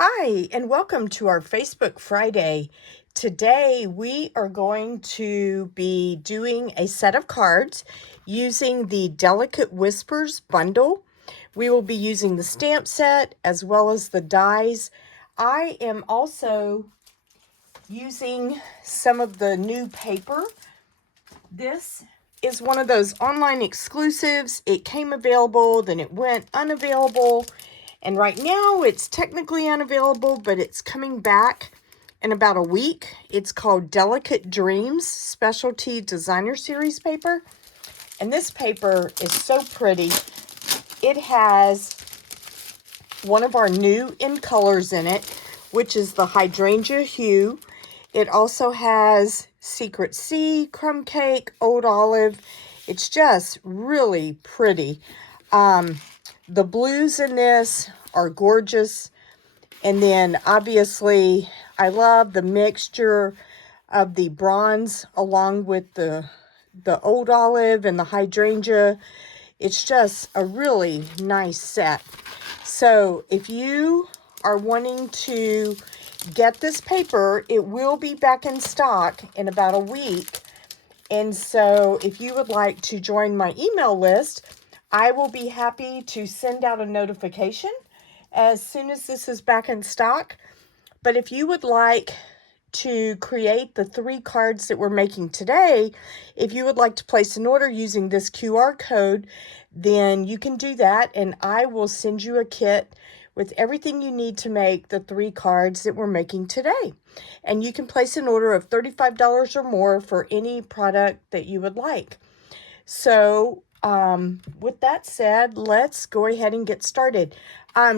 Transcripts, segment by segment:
Hi, and welcome to our Facebook Friday. Today we are going to be doing a set of cards using the Delicate Whispers bundle. We will be using the stamp set as well as the dies. I am also using some of the new paper. This is one of those online exclusives. It came available, then it went unavailable. And right now it's technically unavailable, but it's coming back in about a week. It's called Delicate Dreams Specialty Designer Series paper. And this paper is so pretty. It has one of our new in colors in it, which is the hydrangea hue. It also has Secret Sea, Crumb Cake, Old Olive. It's just really pretty. The blues in this are gorgeous. And then obviously I love the mixture of the bronze along with the Old Olive and the hydrangea. It's just a really nice set. So if you are wanting to get this paper, it will be back in stock in about a week. And so if you would like to join my email list, I will be happy to send out a notification as soon as this is back in stock. But if you would like to create the 3 cards that we're making today, if you would like to place an order using this QR code, then you can do that, and I will send you a kit with everything you need to make the 3 cards that we're making today. And you can place an order of $35 or more for any product that you would like. So with that said, let's go ahead and get started.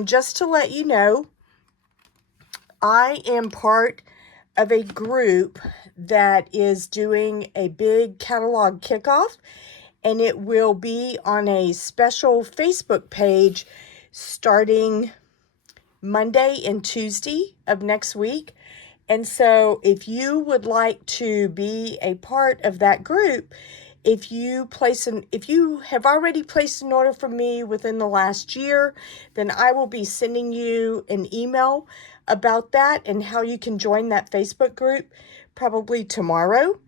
Just to let you know, I am part of a group that is doing a big catalog kickoff, and it will be on a special Facebook page starting Monday and Tuesday of next week. And so if you would like to be a part of that group, if you have already placed an order from me within the last year, then I will be sending you an email about that and how you can join that Facebook group probably tomorrow.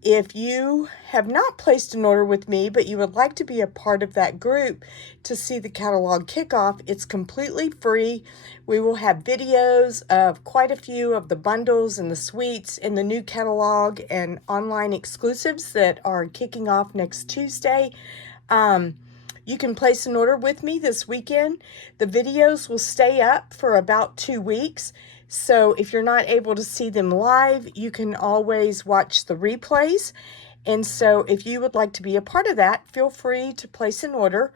If you have not placed an order with me, but you would like to be a part of that group to see the catalog kickoff, it's completely free. We will have videos of quite a few of the bundles and the suites in the new catalog and online exclusives that are kicking off next Tuesday. You can place an order with me this weekend. The videos will stay up for about 2 weeks. So if you're not able to see them live, you can always watch the replays. And so if you would like to be a part of that, feel free to place an order.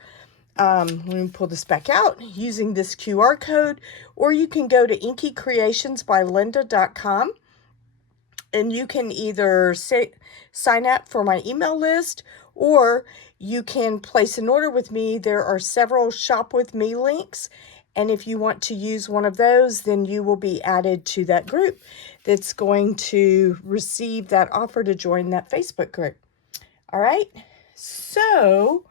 Let me pull this back out using this QR code, or you can go to inkycreationsbylinda.com and you can either sign up for my email list, or you can place an order with me. There are several shop with me links, and if you want to use one of those, then you will be added to that group that's going to receive that offer to join that Facebook group. All right, so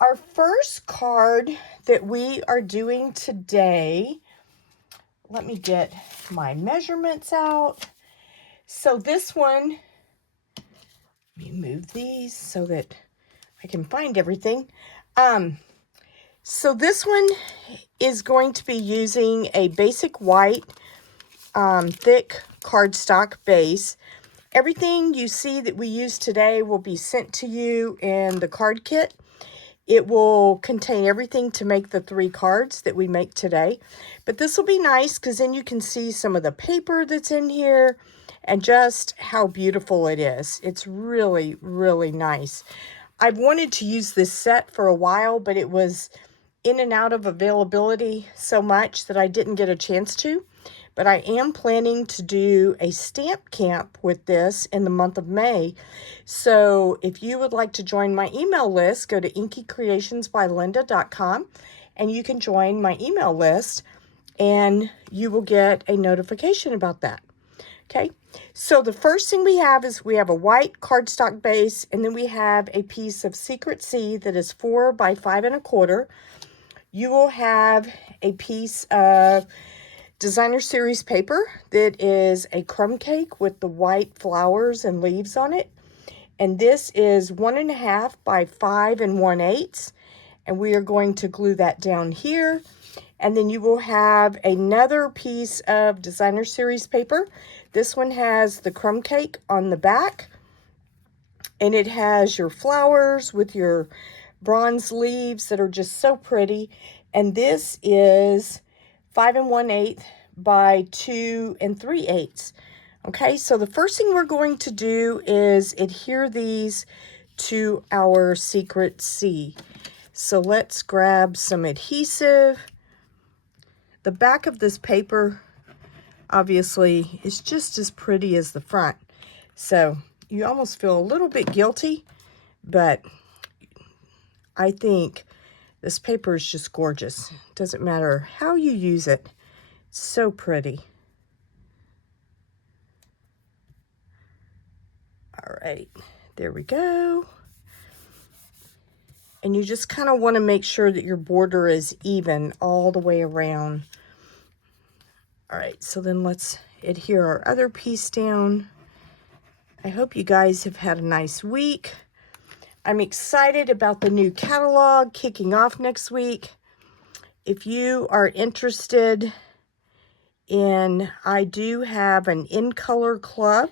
our first card that we are doing today, let me get my measurements out. So this one, let me move these so that I can find everything. So this one is going to be using a basic white, thick cardstock base. Everything you see that we use today will be sent to you in the card kit. It will contain everything to make the 3 cards that we make today. But this will be nice because then you can see some of the paper that's in here and just how beautiful it is. It's really, really nice. I've wanted to use this set for a while, but it was in and out of availability so much that I didn't get a chance to. But I am planning to do a stamp camp with this in the month of May. So if you would like to join my email list, go to inkycreationsbylinda.com and you can join my email list and you will get a notification about that. Okay, so the first thing we have is we have a white cardstock base, and then we have a piece of Secret Sea that is 4 by 5 1/4. You will have a piece of designer series paper that is a crumb cake with the white flowers and leaves on it. And this is 1.5 by 5 1/8. And we are going to glue that down here. And then you will have another piece of designer series paper. This one has the crumb cake on the back. And it has your flowers with your bronze leaves that are just so pretty. And this is 5 1/8 by 2 3/8. Okay, so the first thing we're going to do is adhere these to our secret C. So let's grab some adhesive. The back of this paper, obviously, is just as pretty as the front. So you almost feel a little bit guilty, but I think this paper is just gorgeous. Doesn't matter how you use it. It's so pretty. All right, there we go. And you just kind of want to make sure that your border is even all the way around. All right, so then let's adhere our other piece down. I hope you guys have had a nice week. I'm excited about the new catalog kicking off next week. If you are interested in, I do have an in-color club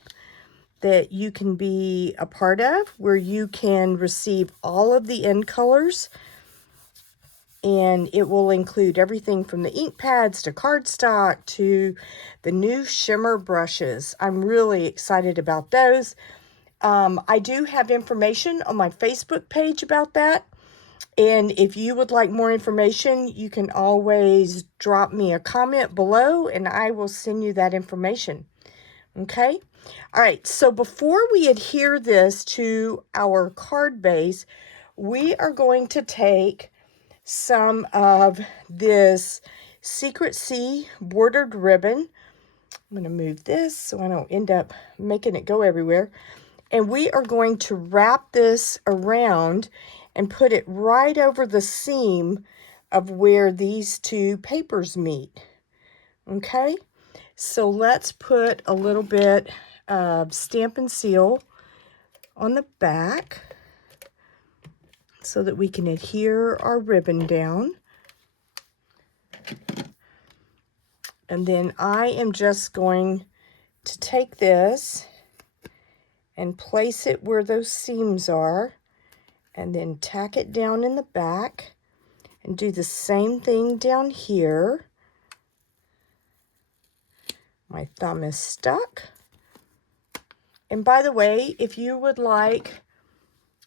that you can be a part of, where you can receive all of the in colors, and it will include everything from the ink pads to cardstock to the new shimmer brushes. I'm really excited about those. I do have information on my Facebook page about that, and if you would like more information, you can always drop me a comment below and I will send you that information. Okay? All right, so before we adhere this to our card base, we are going to take some of this Secret C bordered ribbon. I'm going to move this so I don't end up making it go everywhere. And we are going to wrap this around and put it right over the seam of where these two papers meet. Okay? So let's put a little bit of Stampin' Seal on the back so that we can adhere our ribbon down. And then I am just going to take this and place it where those seams are, and then tack it down in the back and do the same thing down here. My thumb is stuck. And by the way, if you would like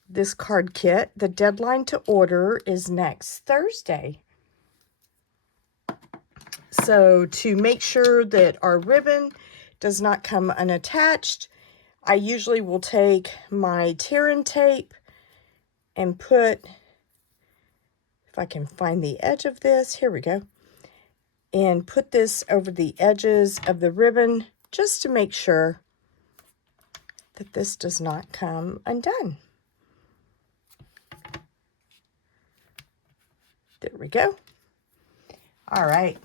this card kit, the deadline to order is next Thursday. So to make sure that our ribbon does not come unattached, I usually will take my tear-in tape and put, if I can find the edge of this, here we go, and put this over the edges of the ribbon just to make sure that this does not come undone. There we go. All right.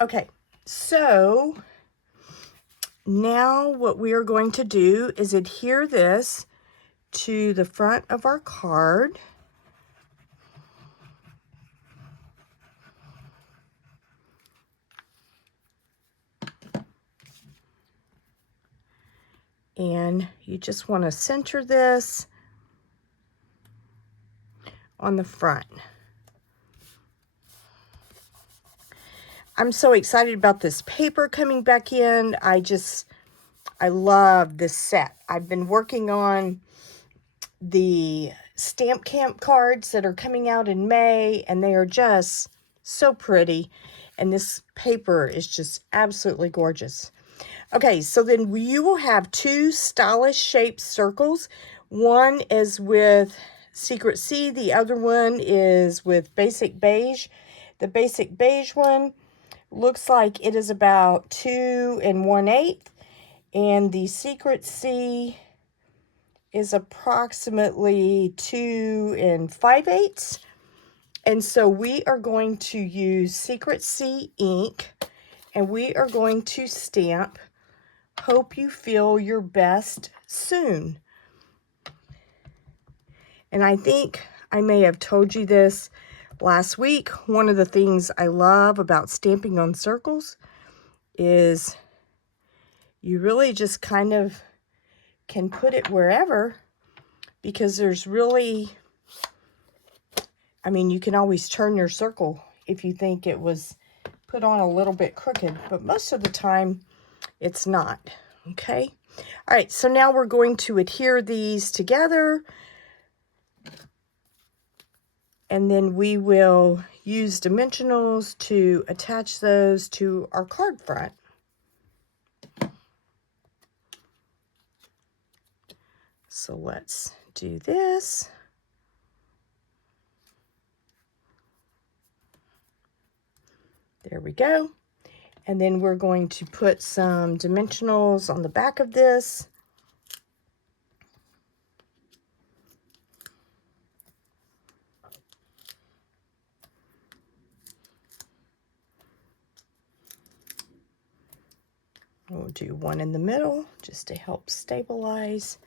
Okay, so now what we are going to do is adhere this to the front of our card. And you just want to center this on the front. I'm so excited about this paper coming back in. I love this set. I've been working on the Stamp Camp cards that are coming out in May, and they are just so pretty. And this paper is just absolutely gorgeous. Okay, so then you will have two stylish shaped circles. One is with Secret C, the other one is with Basic Beige. The Basic Beige one looks like it is about 2 1/8, and the Secret C is approximately 2 5/8. And so we are going to use Secret Sea ink, and we are going to stamp "Hope you feel your best soon." And I think I may have told you this last week. One of the things I love about stamping on circles is you really just kind of can put it wherever, because there's really, I mean, you can always turn your circle if you think it was put on a little bit crooked, but most of the time it's not. Okay. All right. So now we're going to adhere these together, and then we will use dimensionals to attach those to our card front. So let's do this. There we go. And then we're going to put some dimensionals on the back of this. We'll do one in the middle just to help stabilize.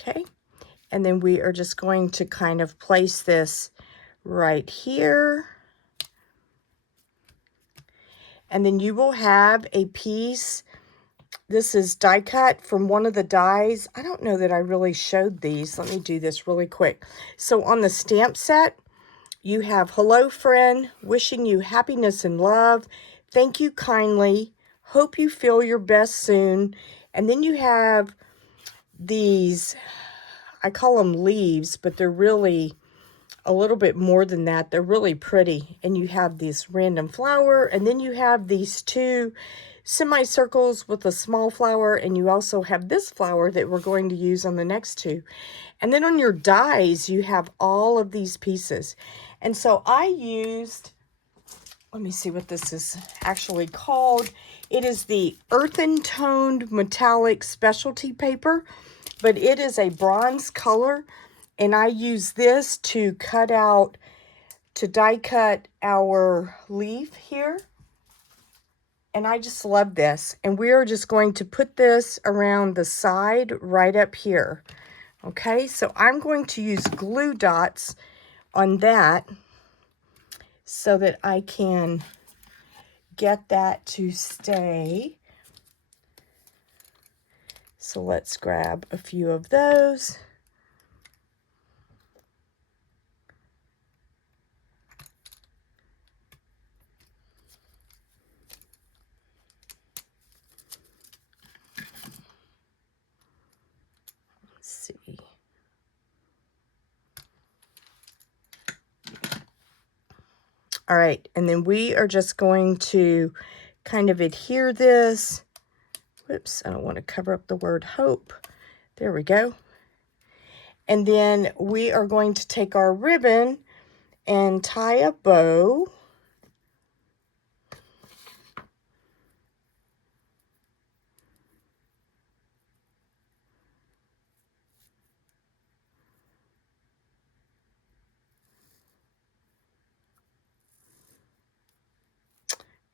Okay, and then we are just going to kind of place this right here. And then you will have a piece. This is die cut from one of the dies. I don't know that I really showed these. Let me do this really quick. So on the stamp set, you have "Hello friend, wishing you happiness and love. Thank you kindly. Hope you feel your best soon." And then you have these, I call them leaves, but they're really a little bit more than that. They're really pretty. And you have this random flower, and then you have these two semicircles with a small flower, and you also have this flower that we're going to use on the next two. And then on your dies, you have all of these pieces. And so I used, let me see what this is actually called. It is the earthen toned metallic specialty paper, but it is a bronze color. And I use this to cut out, to die cut our leaf here. And I just love this. And we are just going to put this around the side right up here. Okay, so I'm going to use glue dots on that so that I can get that to stay. So let's grab a few of those. Let's see. All right, and then we are just going to kind of adhere this. Whoops, I don't want to cover up the word hope. There we go. And then we are going to take our ribbon and tie a bow.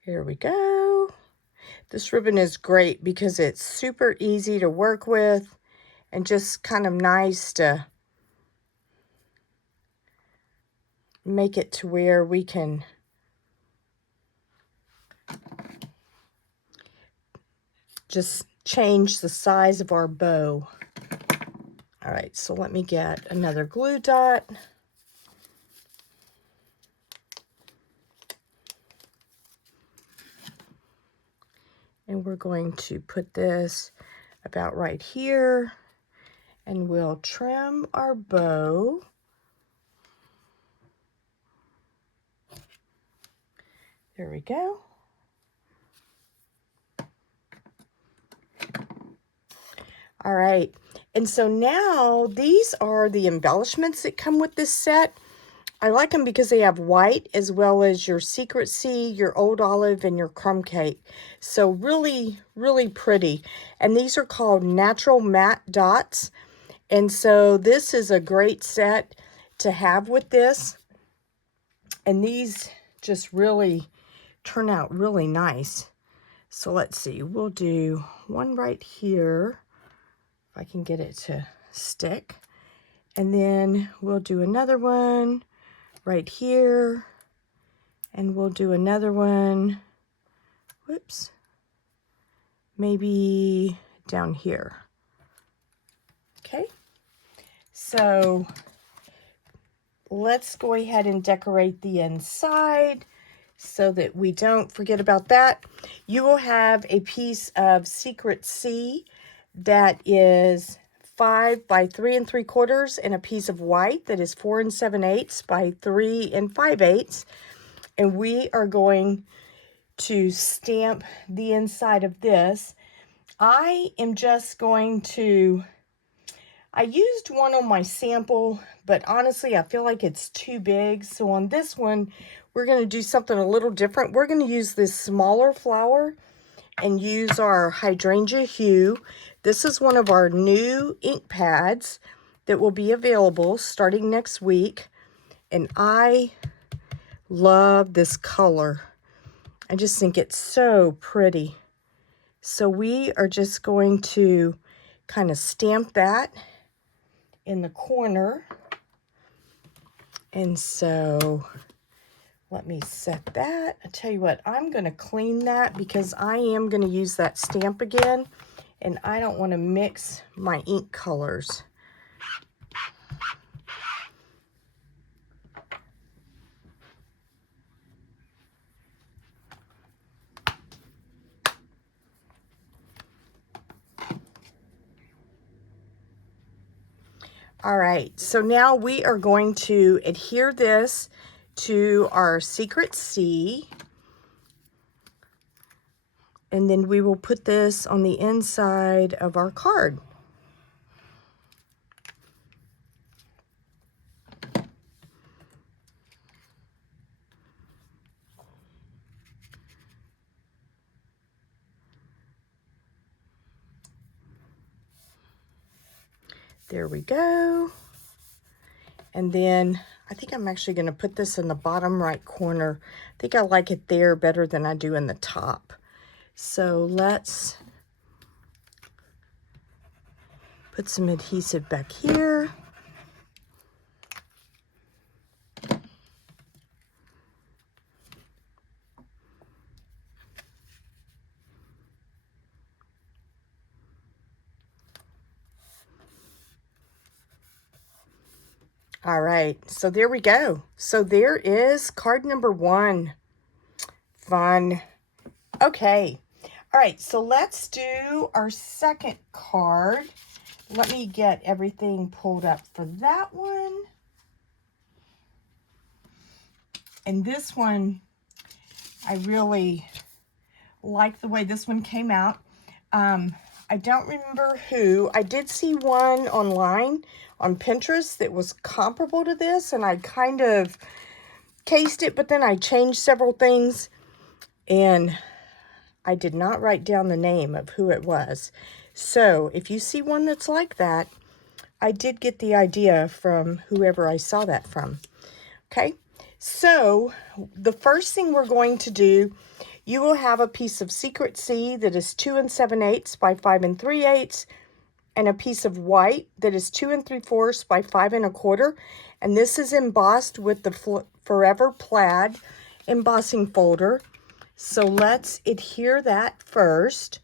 Here we go. This ribbon is great because it's super easy to work with and just kind of nice to make it to where we can just change the size of our bow. All right, so let me get another glue dot. And we're going to put this about right here, and we'll trim our bow. There we go. All right, and so now these are the embellishments that come with this set. I like them because they have white as well as your Secret Sea, your Old Olive, and your Crumb Cake. So really, really pretty. And these are called Natural Matte Dots. And so this is a great set to have with this. And these just really turn out really nice. So let's see, we'll do one right here, if I can get it to stick. And then we'll do another one right here. And we'll do another one, whoops, maybe down here. Okay, so let's go ahead and decorate the inside so that we don't forget about that. You will have a piece of Secret Sea that is 5 by 3 3/4 and a piece of white that is 4 7/8 by 3 5/8. And we are going to stamp the inside of this. I am just going to, I used one on my sample, but honestly, I feel like it's too big. So on this one, we're going to do something a little different. We're going to use this smaller flower and use our hydrangea hue. This is one of our new ink pads that will be available starting next week. And I love this color. I just think it's so pretty. So we are just going to kind of stamp that in the corner. And so let me set that. I tell you what, I'm going to clean that because I am going to use that stamp again. And I don't want to mix my ink colors. All right, so now we are going to adhere this to our Secret Sea. And then we will put this on the inside of our card. There we go. And then I think I'm actually going to put this in the bottom right corner. I think I like it there better than I do in the top. So let's put some adhesive back here. All right, so there we go. So there is card number 1. Fun. Okay. All right, so let's do our second card. Let me get everything pulled up for that one. And this one, I really like the way this one came out. I don't remember who. I did see one online on Pinterest that was comparable to this, and I kind of cased it, but then I changed several things, and I did not write down the name of who it was. So if you see one that's like that, I did get the idea from whoever I saw that from. Okay, so the first thing we're going to do, you will have a piece of Secret Sea that is 2 7/8 by 5 3/8, and a piece of white that is 2 3/4 by 5 1/4. And this is embossed with the Forever Plaid embossing folder. So let's adhere that first.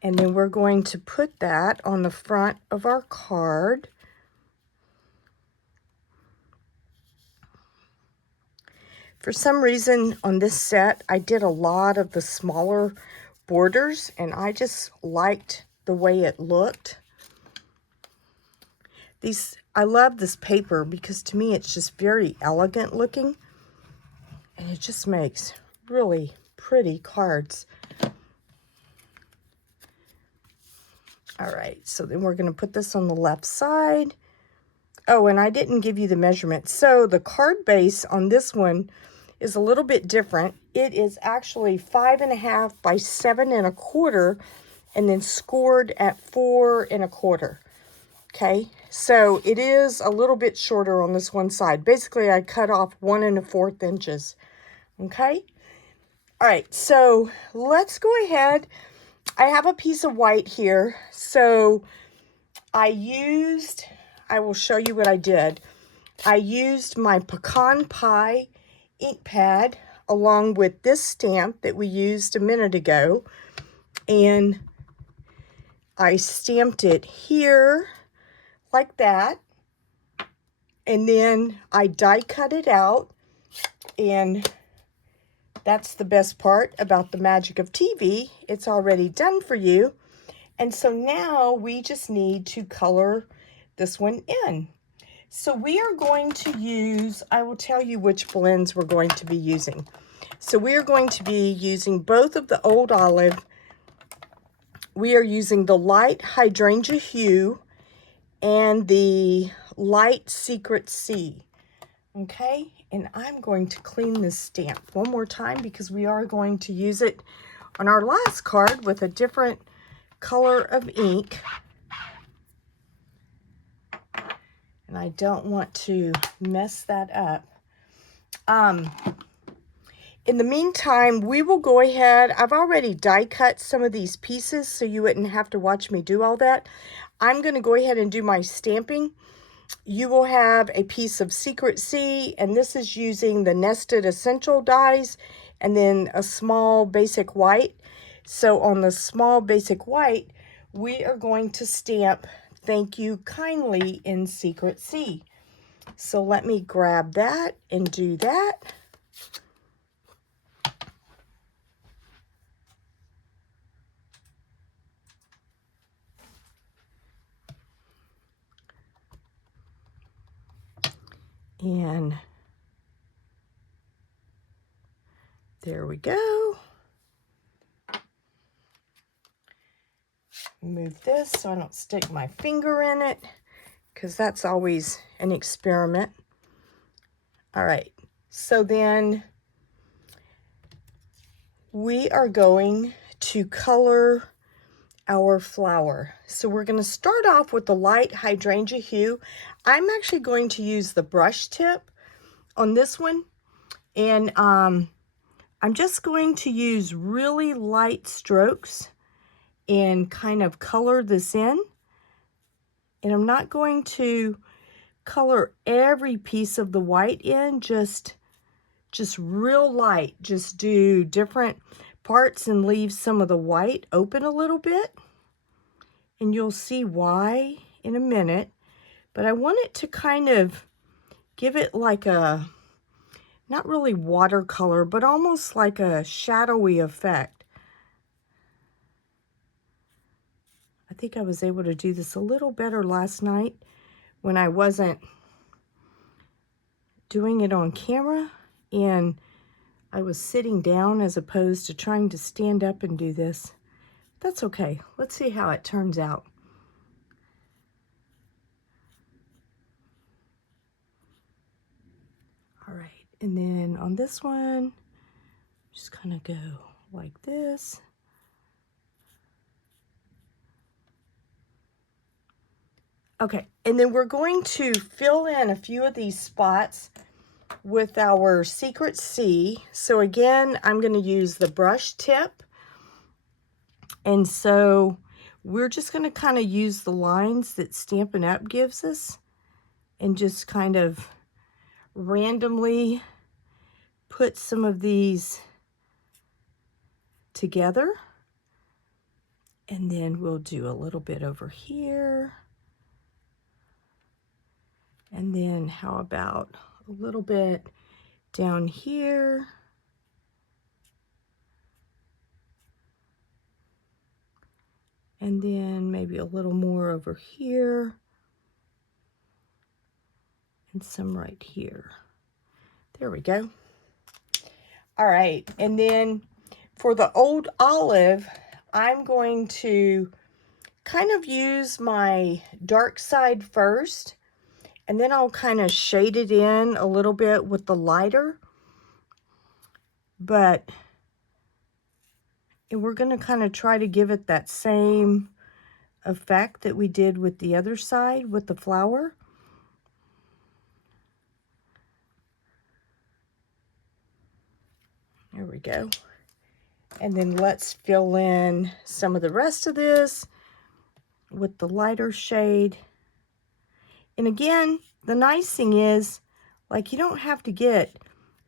And then we're going to put that on the front of our card. For some reason on this set, I did a lot of the smaller borders, and I just liked the way it looked. I love this paper because to me it's just very elegant looking, and it just makes really pretty cards. All right, so then we're going to put this on the left side. Oh, and I didn't give you the measurement. So the card base on this one is a little bit different. It is actually 5.5 by 7.25, and then scored at 4.25. Okay, so it is a little bit shorter on this one side. Basically, I cut off 1 1/4 inches. Okay, all right, so let's go ahead. I have a piece of white here, so I will show you what I did. I used my pecan pie ink pad along with this stamp that we used a minute ago, and I stamped it here like that, and then I die cut it out, and that's the best part about the magic of TV. It's already done for you. And so now we just need to color this one in. So we are going to use, I will tell you which blends we're going to be using. So we are going to be using both of the Old Olive. We are using the light Hydrangea Hue and the light Secret Sea. Okay, and I'm going to clean this stamp one more time because we are going to use it on our last card with a different color of ink. And I don't want to mess that up. In the meantime, we will go ahead. I've already die cut some of these pieces, so you wouldn't have to watch me do all that. I'm going to go ahead and do my stamping. You will have a piece of Secret Sea, and this is using the Nested Essential dies, and then a small basic white. So on the small basic white, we are going to stamp Thank You Kindly in Secret Sea. So let me grab that and do that. And there we go. Move this so I don't stick my finger in it, because that's always an experiment. All right, so then we are going to color our flower. So we're going to start off with the light Hydrangea Hue. I'm actually going to use the brush tip on this one, and I'm just going to use really light strokes and kind of color this in. And I'm not going to color every piece of the white in, just real light. Just do different parts and leave some of the white open a little bit. And you'll see why in a minute. But I want it to kind of give it like a, not really watercolor, but almost like a shadowy effect. I think I was able to do this a little better last night when I wasn't doing it on camera, and I was sitting down as opposed to trying to stand up and do this. That's okay. Let's see how it turns out. All right, and then on this one, just kind of go like this. Okay, and then we're going to fill in a few of these spots with our Secret Sea. So again, I'm going to use the brush tip. And so we're just going to kind of use the lines that Stampin' Up! Gives us and just kind of randomly put some of these together. And then we'll do a little bit over here. And then how about a little bit down here? And then maybe a little more over here. And some right here. There we go. All right, and then for the Old Olive, I'm going to kind of use my dark side first, and then I'll kind of shade it in a little bit with the lighter. And we're going to kind of try to give it that same effect that we did with the other side with the flower. There we go. And then let's fill in some of the rest of this with the lighter shade. And again, the nice thing is, like, you don't have to get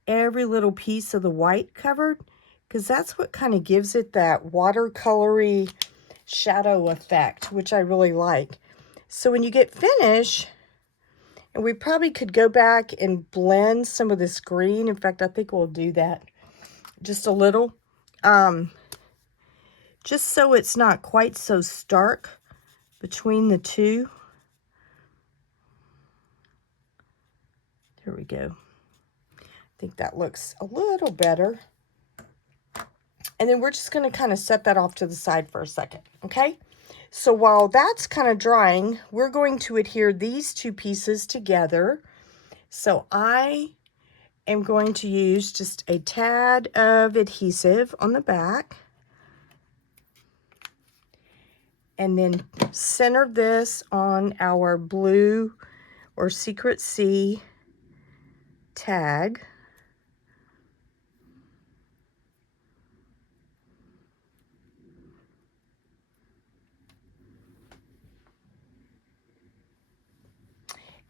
every little piece of the white covered, because that's what kind of gives it that watercolory shadow effect, which I really like. So when you get finished, and we probably could go back and blend some of this green. In fact, I think we'll do that just a little, just so it's not quite so stark between the two. There we go. I think that looks a little better. And then we're just going to kind of set that off to the side for a second, okay? So while that's kind of drying, we're going to adhere these two pieces together. So I am going to use just a tad of adhesive on the back. And then center this on our blue or Secret C tag.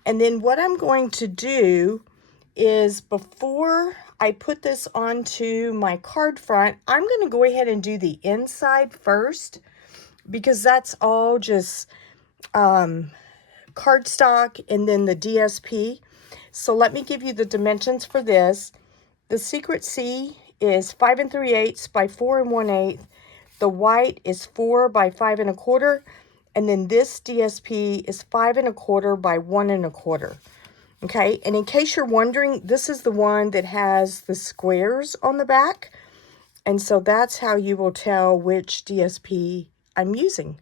And then what I'm going to do is, before I put this onto my card front, I'm going to go ahead and do the inside first, because that's all just cardstock and then the DSP. So let me give you the dimensions for this. The Secret C is 5 3/8 by 4 1/8. The white is 4 by 5 1/4. And then this DSP is 5 1/4 by 1 1/4. Okay, and in case you're wondering, this is the one that has the squares on the back. And so that's how you will tell which DSP I'm using.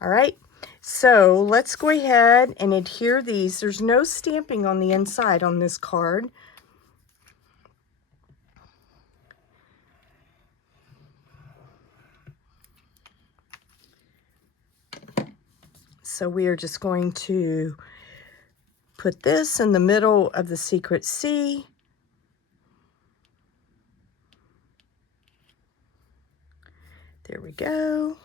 All right, so let's go ahead and adhere these. There's no stamping on the inside on this card. So we are just going to put this in the middle of the Secret C. There we go.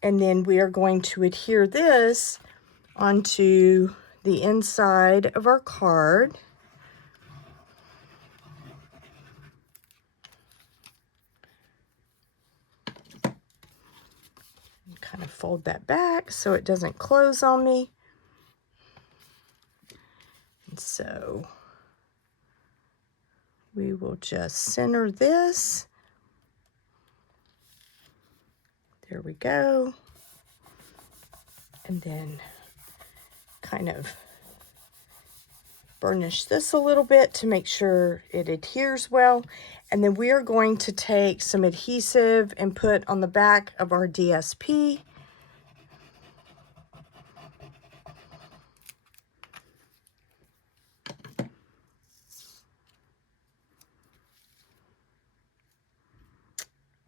And then we are going to adhere this onto the inside of our card. And kind of fold that back so it doesn't close on me. And so we will just center this. There we go. And then kind of burnish this a little bit to make sure it adheres well. And then we are going to take some adhesive and put on the back of our DSP.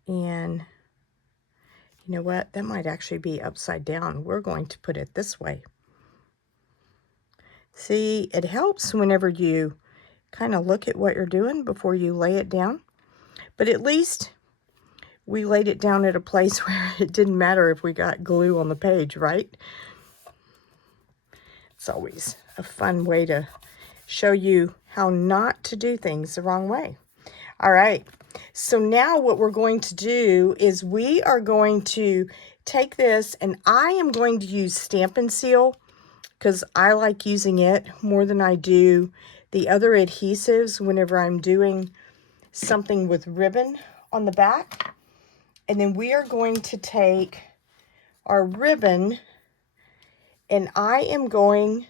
And you know what? That might actually be upside down. We're going to put it this way. See, it helps whenever you kind of look at what you're doing before you lay it down. But at least we laid it down at a place where it didn't matter if we got glue on the page, right? It's always a fun way to show you how not to do things the wrong way. All right. So now what we're going to do is we are going to take this, and I am going to use Stampin' Seal because I like using it more than I do the other adhesives whenever I'm doing something with ribbon on the back. And then we are going to take our ribbon, and I am going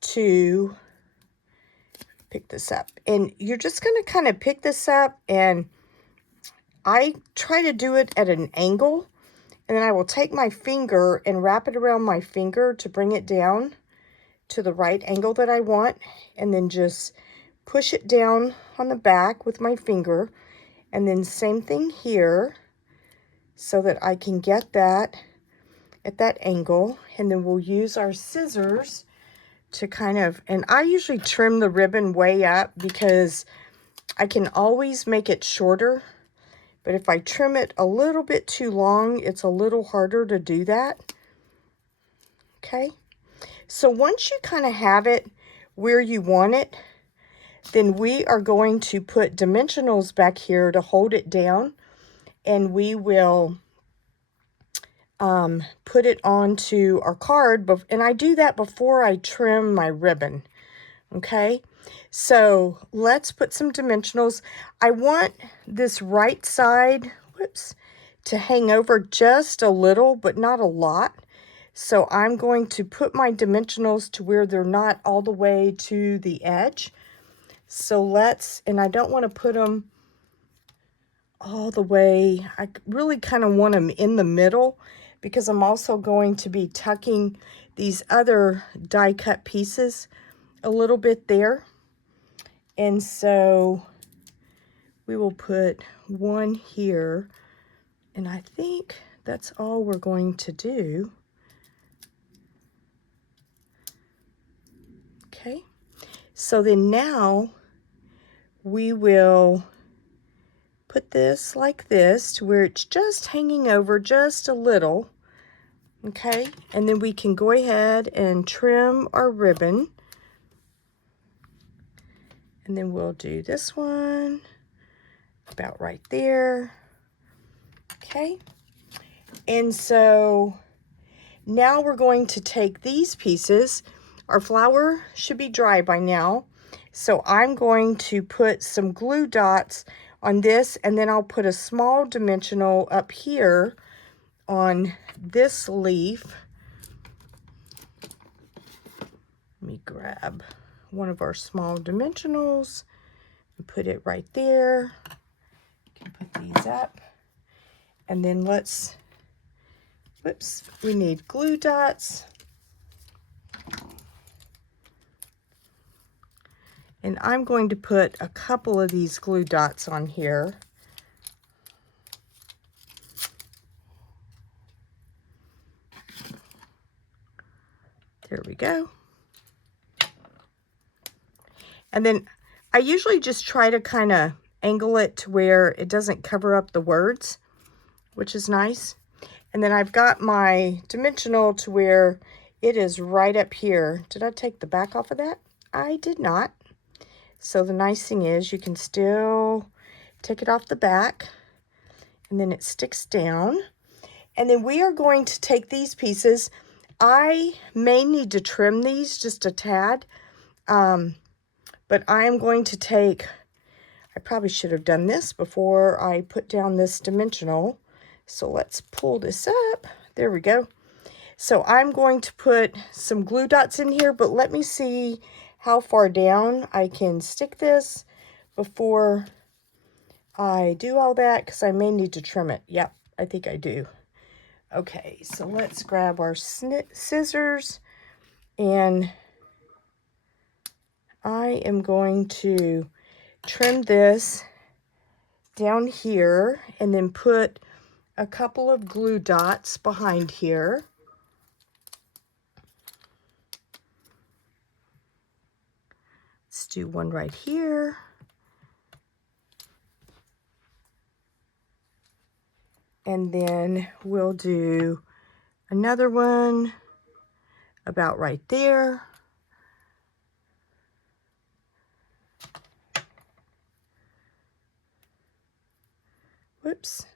to pick this up. And you're just going to kind of pick this up, and I try to do it at an angle And then I will take my finger and wrap it around my finger to bring it down to the right angle that I want. And then just push it down on the back with my finger. And then same thing here, so that I can get that at that angle. And then we'll use our scissors to kind of, and I usually trim the ribbon way up because I can always make it shorter. But if I trim it a little bit too long, it's a little harder to do that. Okay. So once you kind of have it where you want it, then we are going to put dimensionals back here to hold it down. And we will put it onto our card. And I do that before I trim my ribbon. Okay. So let's put some dimensionals. I want this right side, whoops, to hang over just a little, but not a lot. So I'm going to put my dimensionals to where they're not all the way to the edge. So let's, and I don't want to put them all the way. I really kind of want them in the middle because I'm also going to be tucking these other die cut pieces a little bit there. And so we will put one here, and I think that's all we're going to do. Okay, so then now we will put this like this to where it's just hanging over just a little. Okay, and then we can go ahead and trim our ribbon. And then we'll do this one about right there. Okay. And so now we're going to take these pieces. Our flower should be dry by now. So I'm going to put some glue dots on this, and then I'll put a small dimensional up here on this leaf. Let me grab one of our small dimensionals and put it right there. You can put these up. And then let's, whoops, we need glue dots. And I'm going to put a couple of these glue dots on here. There we go. And then I usually just try to kind of angle it to where it doesn't cover up the words, which is nice. And then I've got my dimensional to where it is right up here. Did I take the back off of that? I did not. So the nice thing is you can still take it off the back, and then it sticks down. And then we are going to take these pieces. I may need to trim these just a tad. But I am going to take, I probably should have done this before I put down this dimensional. So let's pull this up. There we go. So I'm going to put some glue dots in here, but let me see how far down I can stick this before I do all that, because I may need to trim it. Yep, I think I do. Okay, so let's grab our scissors, and I am going to trim this down here and then put a couple of glue dots behind here. Let's do one right here. And then we'll do another one about right there. Whoops.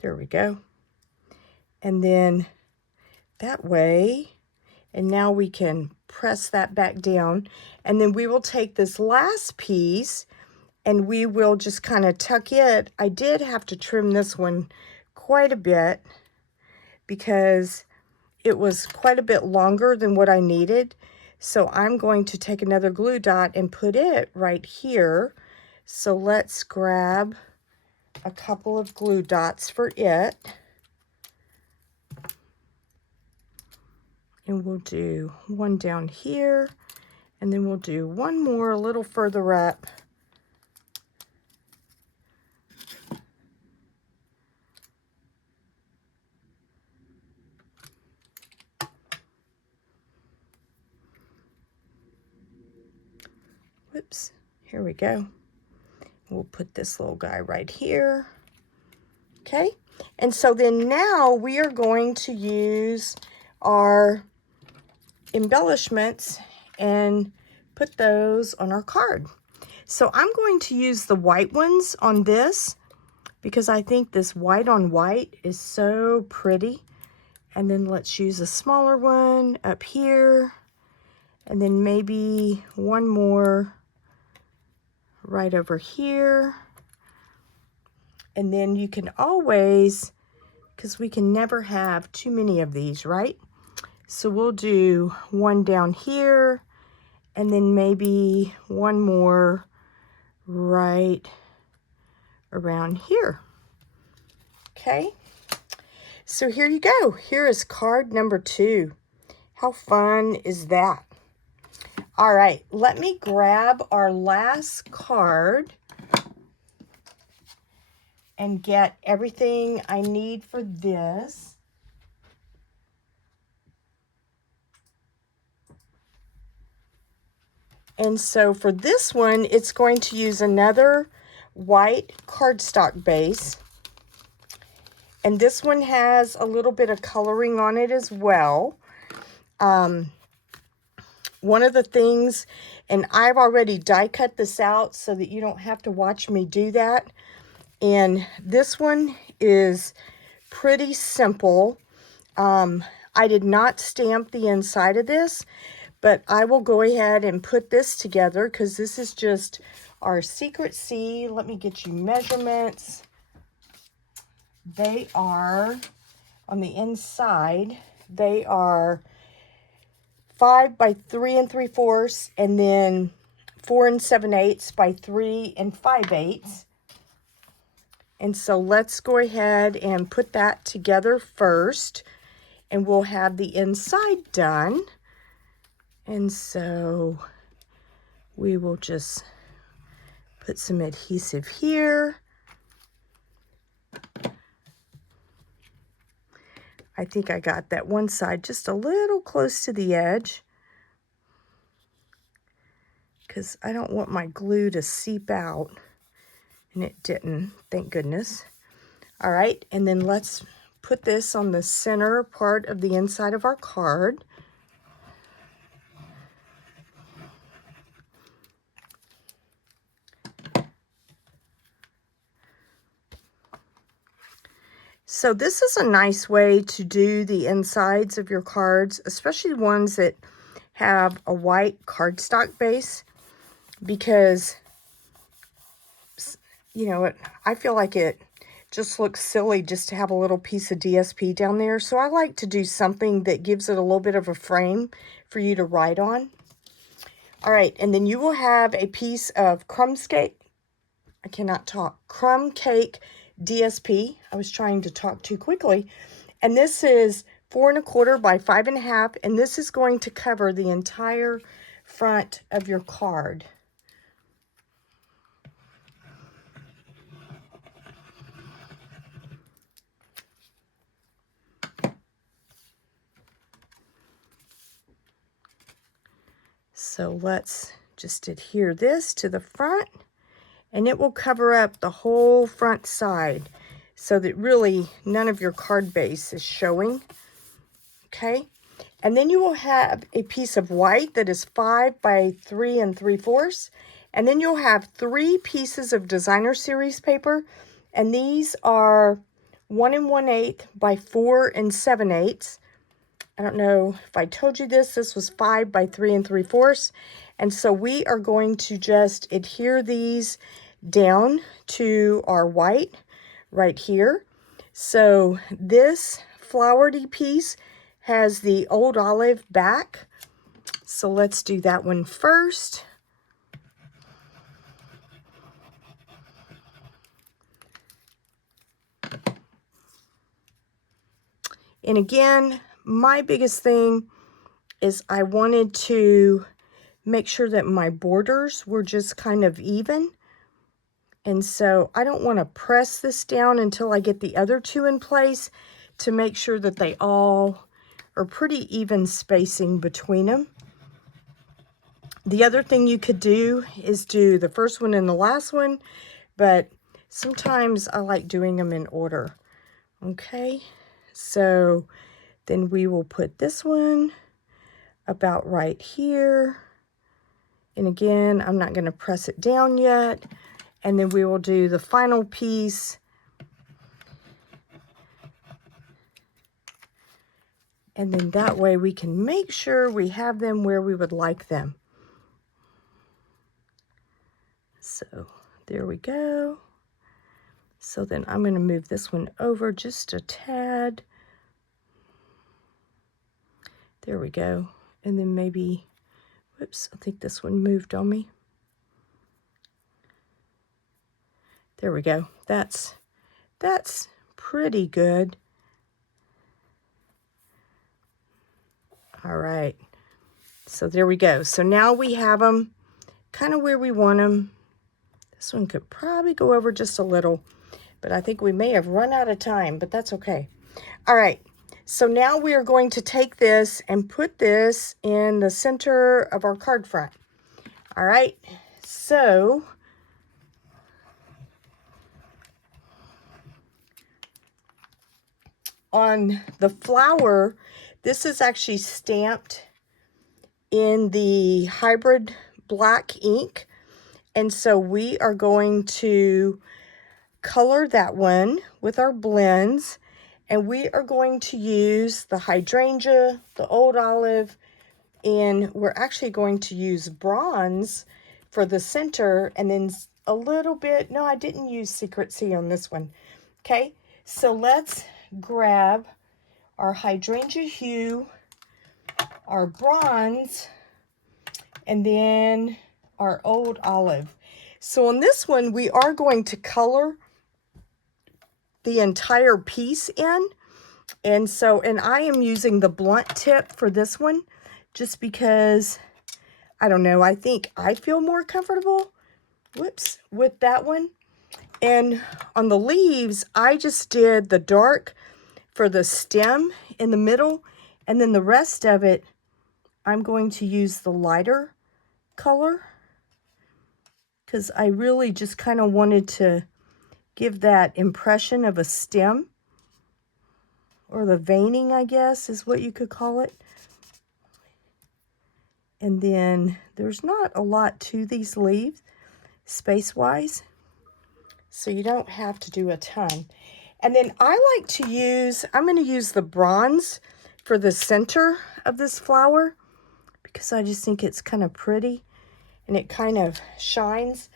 There we go. And then that way, and now we can press that back down. And then we will take this last piece and we will just kind of tuck it. I did have to trim this one quite a bit because it was quite a bit longer than what I needed. So I'm going to take another glue dot and put it right here. So let's grab a couple of glue dots for it. And we'll do one down here, and then we'll do one more a little further up. Whoops, here we go. We'll put this little guy right here. Okay, and so then now we are going to use our embellishments and put those on our card. So I'm going to use the white ones on this because I think this white on white is so pretty. And then let's use a smaller one up here, and then maybe one more right over here. And then you can always, because we can never have too many of these, right? So we'll do one down here, and then maybe one more right around here. Okay, so here you go. Here is card number 2. How fun is that? All right, let me grab our last card and get everything I need for this. And so for this one, it's going to use another white cardstock base. And this one has a little bit of coloring on it as well. One of the things, and I've already die cut this out so that you don't have to watch me do that. And this one is pretty simple. I did not stamp the inside of this, but I will go ahead and put this together because this is just our secret C. Let me get you measurements. They are, on the inside, they are 5 by 3 3/4, and then 4 7/8 by 3 5/8. And so let's go ahead and put that together first, and we'll have the inside done. And so we will just put some adhesive here. I think I got that one side just a little close to the edge because I don't want my glue to seep out, and it didn't, thank goodness. All right, and then let's put this on the center part of the inside of our card. So this is a nice way to do the insides of your cards, especially ones that have a white cardstock base, because, you know, I feel like it just looks silly just to have a little piece of DSP down there. So I like to do something that gives it a little bit of a frame for you to write on. All right, and then you will have a piece of crumb cake DSP. I was trying to talk too quickly. And this is 4 1/4 by 5 1/2, and this is going to cover the entire front of your card. So let's just adhere this to the front, and it will cover up the whole front side so that really none of your card base is showing. Okay, and then you will have a piece of white that is 5 by 3 3/4, and then you'll have 3 pieces of designer series paper, and these are 1 1/8 by 4 7/8. I don't know if I told you this. This was 5 by 3 3/4, and so we are going to just adhere these down to our white right here. So this flowery piece has the old olive back. So let's do that one first. And again, my biggest thing is I wanted to make sure that my borders were just kind of even. And so I don't want to press this down until I get the other two in place to make sure that they all are pretty even spacing between them. The other thing you could do is do the first one and the last one, but sometimes I like doing them in order. Okay, so then we will put this one about right here. And again, I'm not going to press it down yet. And then we will do the final piece. And then that way we can make sure we have them where we would like them. So there we go. So then I'm going to move this one over just a tad. There we go. And then maybe, whoops, I think this one moved on me. There we go. That's pretty good. All right. So there we go. So now we have them kind of where we want them. This one could probably go over just a little, but I think we may have run out of time, but that's okay. All right. So now we are going to take this and put this in the center of our card front. All right. So on the flower, this is actually stamped in the hybrid black ink. And so we are going to color that one with our blends. And we are going to use the hydrangea, the old olive, and we're actually going to use bronze for the center. And then a little bit, no, I didn't use Secret Sea on this one. Okay, so let's grab our hydrangea hue, our bronze, and then our old olive. So on this one, we are going to color the entire piece in. And I am using the blunt tip for this one, just because, I don't know, I think I feel more comfortable, whoops, with that one. And on the leaves, I just did the dark for the stem in the middle, and then the rest of it, I'm going to use the lighter color, because I really just kind of wanted to give that impression of a stem, or the veining, I guess, is what you could call it. And then there's not a lot to these leaves, space-wise, so you don't have to do a ton. And then I like to use, I'm going to use the bronze for the center of this flower, because I just think it's kind of pretty, and it kind of shines.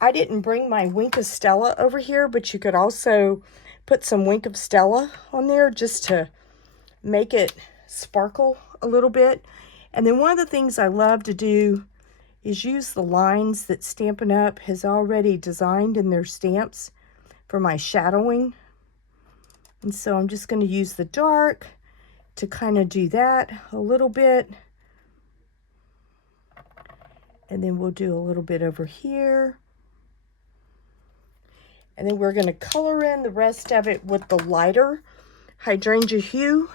I didn't bring my Wink of Stella over here, but you could also put some Wink of Stella on there just to make it sparkle a little bit. And then one of the things I love to do is use the lines that Stampin' Up! Has already designed in their stamps for my shadowing. And so I'm just going to use the dark to kind of do that a little bit. And then we'll do a little bit over here. And then we're going to color in the rest of it with the lighter hydrangea hue.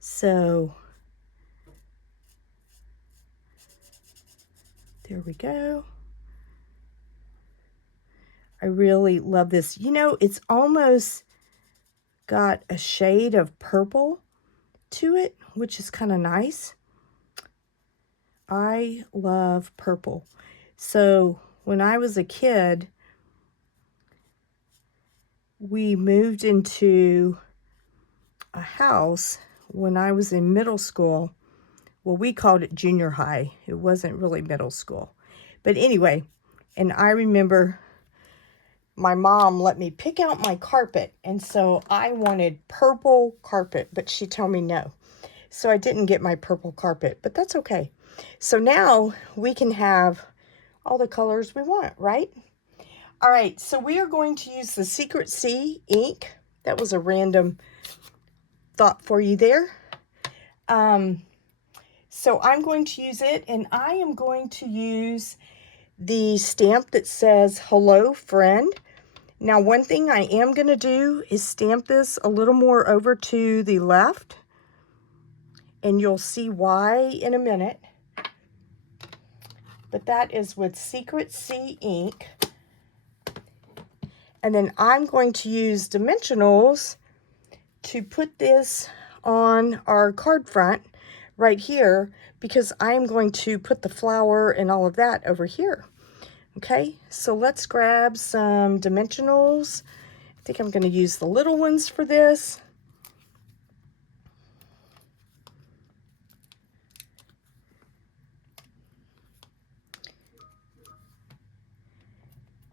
So there we go. I really love this. You know, it's almost got a shade of purple to it, which is kind of nice. I love purple. So when I was a kid, we moved into a house when I was in middle school. Well, we called it junior high. It wasn't really middle school. But anyway, and I remember my mom let me pick out my carpet. And so I wanted purple carpet, but she told me no. So I didn't get my purple carpet, but that's okay. So now we can have all the colors we want, right? All right, so we are going to use the Secret Sea ink That was a random thought for you there. So I'm going to use it, and I am going to use the stamp that says hello friend. Now one thing I am going to do is stamp this a little more over to the left, and you'll see why in a minute. But that is with Secret Sea ink. And then I'm going to use dimensionals to put this on our card front right here, because I'm going to put the flower and all of that over here. Okay, so let's grab some dimensionals. I think I'm going to use the little ones for this.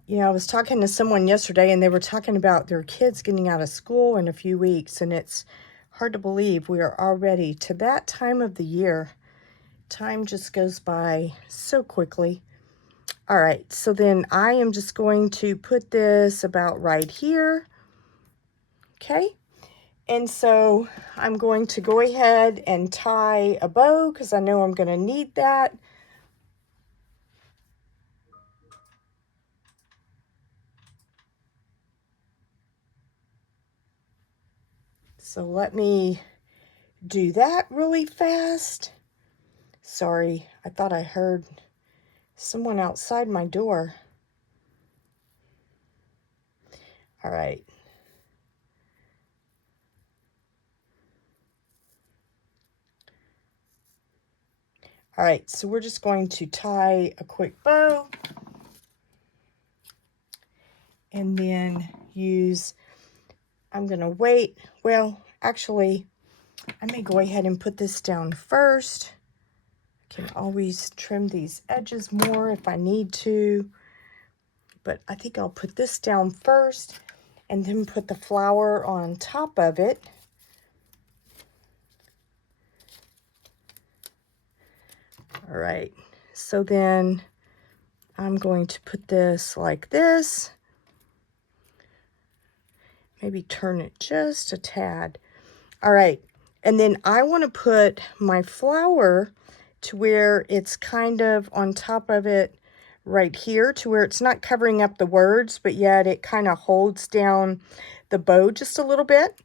You know, I was talking to someone yesterday, and they were talking about their kids getting out of school in a few weeks, and it's hard to believe we are already to that time of the year. Time just goes by so quickly. All right, so then I am just going to put this about right here. Okay, and so I'm going to go ahead and tie a bow because I know I'm going to need that. So let me do that really fast. Sorry, I thought I heard someone outside my door. All right. All right, so we're just going to tie a quick bow and then use, I'm going to wait. Well, actually, I may go ahead and put this down first. I can always trim these edges more if I need to, but I think I'll put this down first and then put the flower on top of it. All right, so then I'm going to put this like this. Maybe turn it just a tad. All right, and then I want to put my flower to where it's kind of on top of it right here, to where it's not covering up the words, but yet it kind of holds down the bow just a little bit.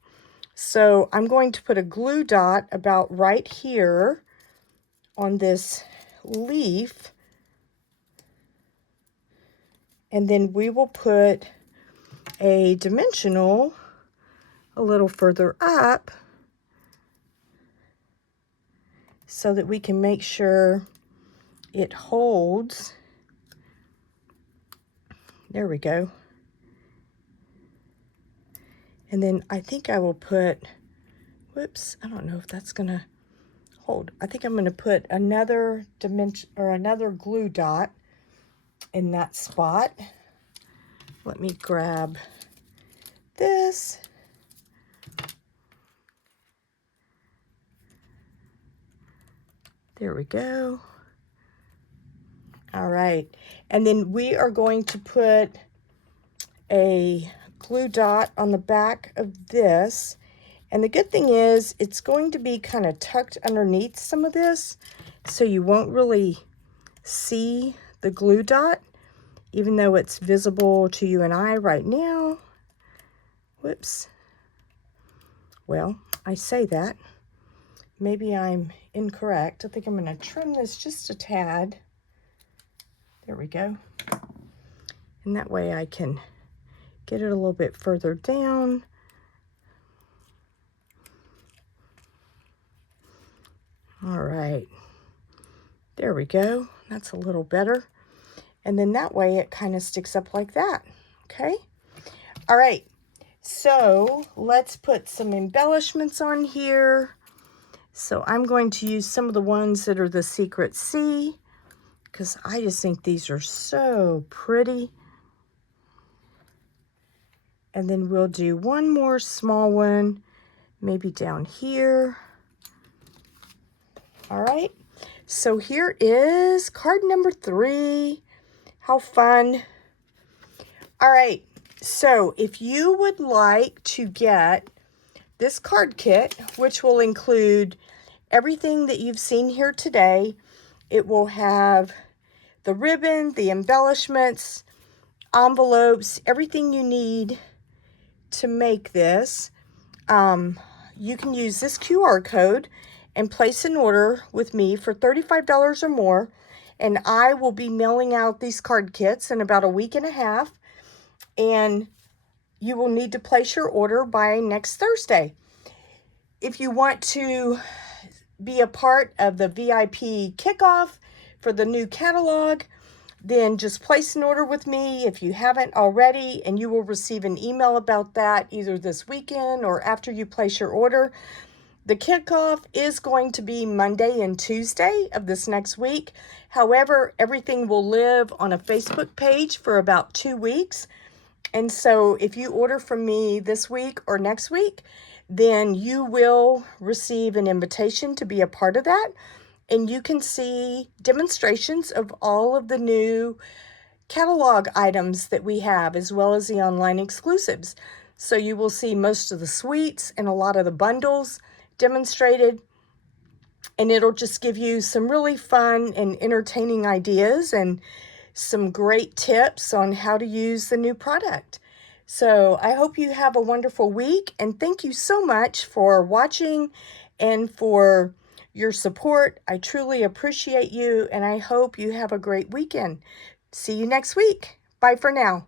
So I'm going to put a glue dot about right here on this leaf, and then we will put a dimensional a little further up so that we can make sure it holds. There we go. And then I think I will put, whoops, I don't know if that's gonna hold. I think I'm gonna put another dimension or another glue dot in that spot. Let me grab this. There we go. All right, and then we are going to put a glue dot on the back of this. And the good thing is it's going to be kind of tucked underneath some of this, so you won't really see the glue dot, even though it's visible to you and I right now. Whoops. Well, I say that. Maybe I'm incorrect. I think I'm going to trim this just a tad. There we go. And that way I can get it a little bit further down. All right. There we go. That's a little better. And then that way it kind of sticks up like that. Okay. All right. So let's put some embellishments on here. So I'm going to use some of the ones that are the Secret Sea, because I just think these are so pretty. And then we'll do one more small one, maybe down here. All right. So here is card number 3. How fun. All right. So if you would like to get this card kit, which will include everything that you've seen here today, it will have the ribbon, the embellishments, envelopes, everything you need to make this. You can use this QR code and place an order with me for $35 or more, and I will be mailing out these card kits in about a week and a half, and you will need to place your order by next Thursday. If you want to be a part of the VIP kickoff for the new catalog, then just place an order with me if you haven't already, and you will receive an email about that either this weekend or after you place your order. The kickoff is going to be Monday and Tuesday of this next week. However, everything will live on a Facebook page for about 2 weeks. And so if you order from me this week or next week, then you will receive an invitation to be a part of that. And you can see demonstrations of all of the new catalog items that we have, as well as the online exclusives. So you will see most of the suites and a lot of the bundles demonstrated. And it'll just give you some really fun and entertaining ideas and some great tips on how to use the new product. So I hope you have a wonderful week, and thank you so much for watching and for your support. I truly appreciate you, and I hope you have a great weekend. See you next week. Bye for now.